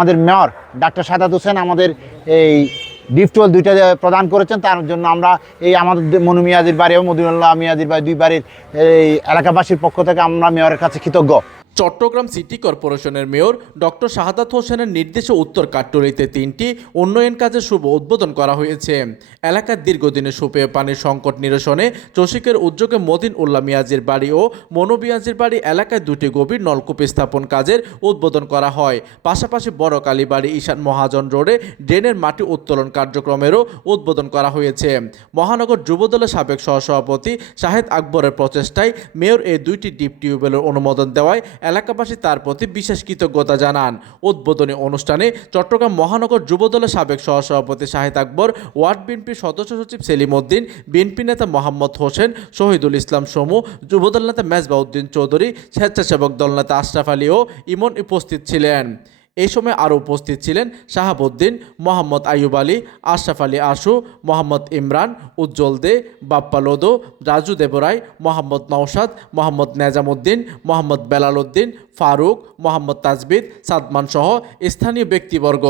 আমাদের mayor doctor Saadat Hossain আমাদের এই ডিপটল 2টা প্রদান করেছেন। তার জন্য আমরা এই আমাদের মনু মিয়াজির বাড়ি এবং মদিনুল্লাহ মিয়াজির বাড়ি 2 বাড়ির এই এলাকাবাসীর পক্ষ থেকে আমরা মেয়রের কাছে কৃতজ্ঞ। চট্টগ্রাম সিটি কর্পোরেশনের মেয়র ডক্টর শাহাদাত হোসেনের নির্দেশে উত্তর কাট্টলিতে 3টি উন্নয়ন কাজের শুভ উদ্বোধন করা হয়েছে। এলাকার দীর্ঘদিনের সুপেয় পানির সংকট নিরসনে চসিকের উদ্যোগে মদিন উল্লাহ মিয়াজির বাড়ি ও মনু মিয়াজির বাড়ি এলাকায় 2টি গভীর নলকূপ স্থাপন কাজের উদ্বোধন করা হয়। পাশাপাশি বড় কালীবাড়ি ঈশান মহাজন রোডে ড্রেনের মাটি উত্তোলন কার্যক্রমেরও উদ্বোধন করা হয়েছে। মহানগর যুবদলের সাবেক সহসভাপতি শাহেদ আকবরের প্রচেষ্টায় মেয়র এই 2টি ডিপ টিউবওয়েলের অনুমোদন দেওয়ায় এলাকাবাসী তার প্রতি বিশেষ কৃতজ্ঞতা জানান। উদ্বোধনী অনুষ্ঠানে চট্টগ্রাম মহানগর যুবদলের সাবেক সহসভাপতি শাহেদ আকবর, ওয়ার্ড বিএনপির সদস্য সচিব সেলিম উদ্দিন, বিএনপি নেতা মোহাম্মদ হোসেন, শহীদুল ইসলাম সমু, যুবদল নেতা মেজবাউদ্দিন চৌধুরী, স্বেচ্ছাসেবক দল নেতা আশরাফ আলী ও ইমন উপস্থিত ছিলেন। এই সময় আরও উপস্থিত ছিলেন শাহাবুদ্দিন, মোহাম্মদ আইয়ুব আলী, আশরাফ আলী আশু, মোহাম্মদ ইমরান, উজ্জ্বল দে, বাপ্পা লোদো, রাজু দেবরায়, মোহাম্মদ নওশাদ, মোহাম্মদ নেজামুদ্দিন, মোহাম্মদ বেলাল উদ্দিন, ফারুক, মোহাম্মদ তাজবিদ, সাদমান সহ স্থানীয় ব্যক্তিবর্গ।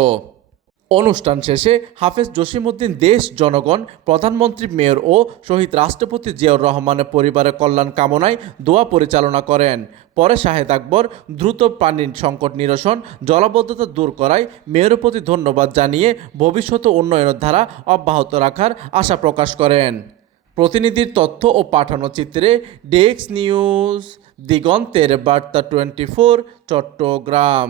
অনুষ্ঠান শেষে হাফেজ জসিমউদ্দিন দেশ, জনগণ, প্রধানমন্ত্রী, মেয়র ও শহীদ রাষ্ট্রপতি জিয়াউর রহমানের পরিবারের কল্যাণ কামনায় দোয়া পরিচালনা করেন। পরে শাহেদ আকবর দ্রুত পানির সংকট নিরসন, জলাবদ্ধতা দূর করায় মেয়রের প্রতি ধন্যবাদ জানিয়ে ভবিষ্যতে উন্নয়নের ধারা অব্যাহত রাখার আশা প্রকাশ করেন। প্রতিনিধির তথ্য ও পাঠানো চিত্রে ডেস্ক নিউজ, দিগন্তের বার্তা 24, চট্টগ্রাম।